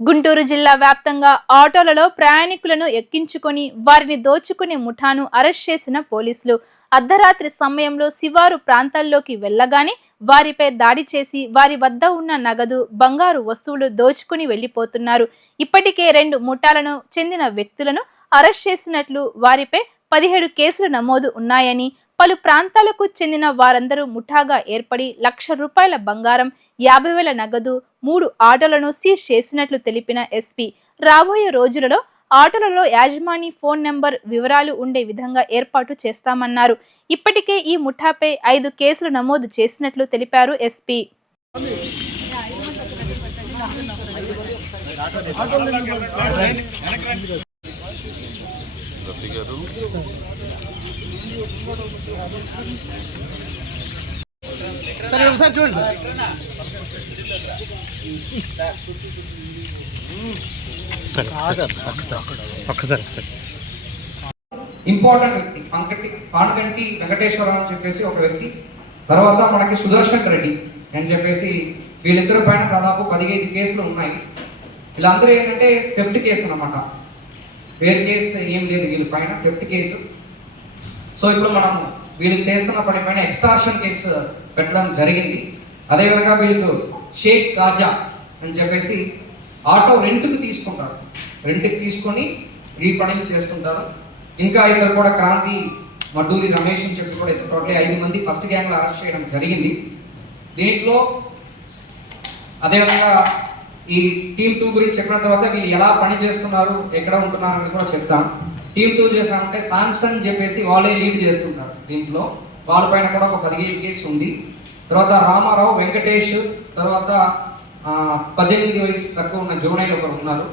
గుంటూరు జిల్లా వ్యాప్తంగా ఆటోలలో ప్రయాణికులను ఎక్కించుకొని వారిని దోచుకునే ముఠాను అరెస్ట్ చేసిన పోలీసులు అర్ధరాత్రి సమయంలో శివారు ప్రాంతాల్లోకి వెళ్లగానే వారిపై దాడి చేసి వారి వద్ద ఉన్న నగదు, బంగారు వస్తువులు దోచుకుని వెళ్లిపోతున్నారు. ఇప్పటికే 2 ముఠాలను చెందిన వ్యక్తులను అరెస్ట్ చేసినట్లు, వారిపై 17 కేసులు నమోదు ఉన్నాయని, పలు ప్రాంతాలకు చెందిన వారందరూ ముఠాగా ఏర్పడి ₹1,00,000 బంగారం, 50,000 నగదు, 3 ఆటోలను సీజ్ చేసినట్లు తెలిపిన ఎస్పీ, రాబోయే రోజులలో ఆటోలలో యాజమాని ఫోన్ నెంబర్ వివరాలు ఉండే విధంగా ఏర్పాటు చేస్తామన్నారు. ఇప్పటికే ఈ ముఠాపై 5 కేసులు నమోదు చేసినట్లు తెలిపారు ఎస్పీ. ఇంపార్టెంట్ వ్యక్తి పానకంటి వెంకటేశ్వరరావు అని చెప్పేసి ఒక వ్యక్తి, తర్వాత మనకి సుదర్శన్ రెడ్డి అని చెప్పేసి, వీళ్ళిద్దరి పైన దాదాపు 15 కేసులు ఉన్నాయి. వీళ్ళందరూ ఏంటంటే థెఫ్ట్ కేసు అన్నమాట. వేరే కేసు ఏం లేదు, వీళ్ళ పైన థెఫ్ట్ కేసు. సో ఇప్పుడు మనం వీళ్ళు చేస్తున్న పని పైన ఎక్స్టార్షన్ కేసు పెట్టడం జరిగింది. అదేవిధంగా వీళ్ళకు షేక్ కాజా అని చెప్పేసి ఆటో రెంట్కి తీసుకుంటారు, రెంట్కి తీసుకొని ఈ పనులు చేస్తుంటారు. ఇంకా ఇద్దరు కూడా క్రాంతి, మడ్డూరి రమేష్ అని చెప్పి కూడా ఇద్దరు టోటల్ 5 మంది ఫస్ట్ గ్యాంగ్లో అరెస్ట్ చేయడం జరిగింది. దీంట్లో అదేవిధంగా ఈ టీమ్ 2 గురించి చెప్పిన తర్వాత వీళ్ళు ఎలా పని చేస్తున్నారు, ఎక్కడ ఉంటున్నారు అని కూడా చెప్తాం. టీమ్ 2 చేసామంటే సామ్సంగ్ చెప్పేసి వాళ్ళే లీడ్ చేస్తుంటారు. దీంట్లో వాళ్ళపైన కూడా ఒక 15 కేసు ఉంది. తర్వాత రామారావు, వెంకటేష్, తర్వాత 18 వయసు తక్కువ ఉన్న జువనైల్ ఒకరు ఉన్నారు.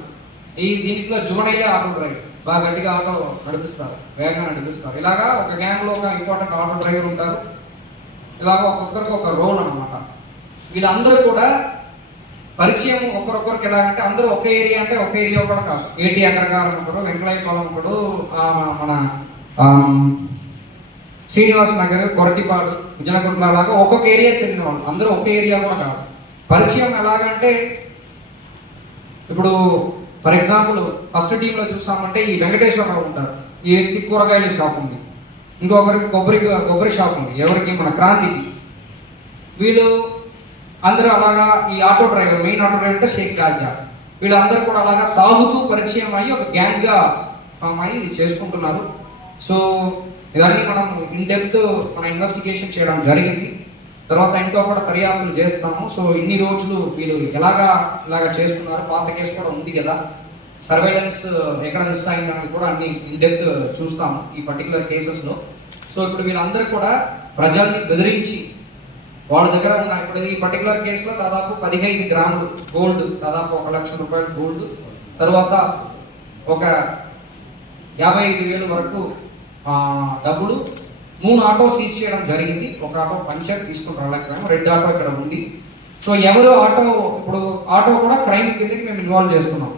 దీంట్లో జువనైలే ఆటో డ్రైవర్, బాగా గట్టిగా ఆటో నడిపిస్తారు, వేగంగా నడిపిస్తారు. ఇలాగా ఒక గ్యాంగ్లో ఒక ఇంపార్టెంట్ ఆటో డ్రైవర్ ఉంటారు. ఇలాగ ఒక్కొక్కరికి ఒక రోల్ అనమాట. వీళ్ళందరూ కూడా పరిచయం ఒకరొకరికి ఎలాగంటే అందరూ ఒక ఏరియా అంటే ఒక ఏరియా కూడా కాదు. ఏటీ అగ్రగారం ఒకడు, వెంకటాయపాలెం ఒకడు, మన శ్రీనివాస్ నగర్, కొరటిపాడు, విజయనగుంట్ల, లాగా ఒక్కొక్క ఏరియా చెందిన వాళ్ళు, అందరూ ఒక ఏరియా కూడా కాదు. పరిచయం ఎలాగంటే ఇప్పుడు ఫర్ ఎగ్జాంపుల్ ఫస్ట్ టీంలో చూసామంటే ఈ వెంకటేశ్వరరావు ఉంటారు. ఈ వ్యక్తి కూరగాయల షాప్ ఉంది, ఇంకొకరికి కొబ్బరి షాప్ ఉంది, ఎవరికి మన క్రాంతికి. వీళ్ళు అందరూ అలాగా ఈ auto driver, main auto driver అంటే షేక్ కాజా, వీళ్ళందరూ కూడా అలాగా తాగుతూ పరిచయం అయ్యి ఒక గ్యాంగ్గా ఫామ్ అయ్యి ఇది చేసుకుంటున్నారు. సో ఇవన్నీ మనం ఇన్ డెప్త్ మన ఇన్వెస్టిగేషన్ చేయడం జరిగింది. తర్వాత ఇంకా కూడా దర్యాప్తులు చేస్తాము. సో ఇన్ని రోజులు వీళ్ళు ఇలాగా చేస్తున్నారు. పాత కేసు కూడా ఉంది కదా, సర్వేలెన్స్ ఎక్కడ మిస్ అయింది అనేది కూడా అన్ని ఇన్ డెప్త్ చూస్తాము ఈ పర్టికులర్ కేసెస్లో. సో ఇప్పుడు వీళ్ళందరూ కూడా ప్రజల్ని బెదిరించి వాళ్ళ దగ్గర ఉన్న, ఇప్పుడు ఈ పర్టికులర్ కేసులో దాదాపు 15 గ్రాములు గోల్డ్, దాదాపు ₹1,00,000 గోల్డ్, తర్వాత ఒక 55,000 వరకు డబ్బులు, 3 ఆటో సీజ్ చేయడం జరిగింది. ఒక ఆటో పంచర్ తీసుకుని రాలేకపోయాము, రెడ్ ఆటో ఇక్కడ ఉంది. సో ఎవరు ఆటో, ఇప్పుడు ఆటో కూడా క్రైమ్ కిందకి మేము ఇన్వాల్వ్ చేస్తున్నాం.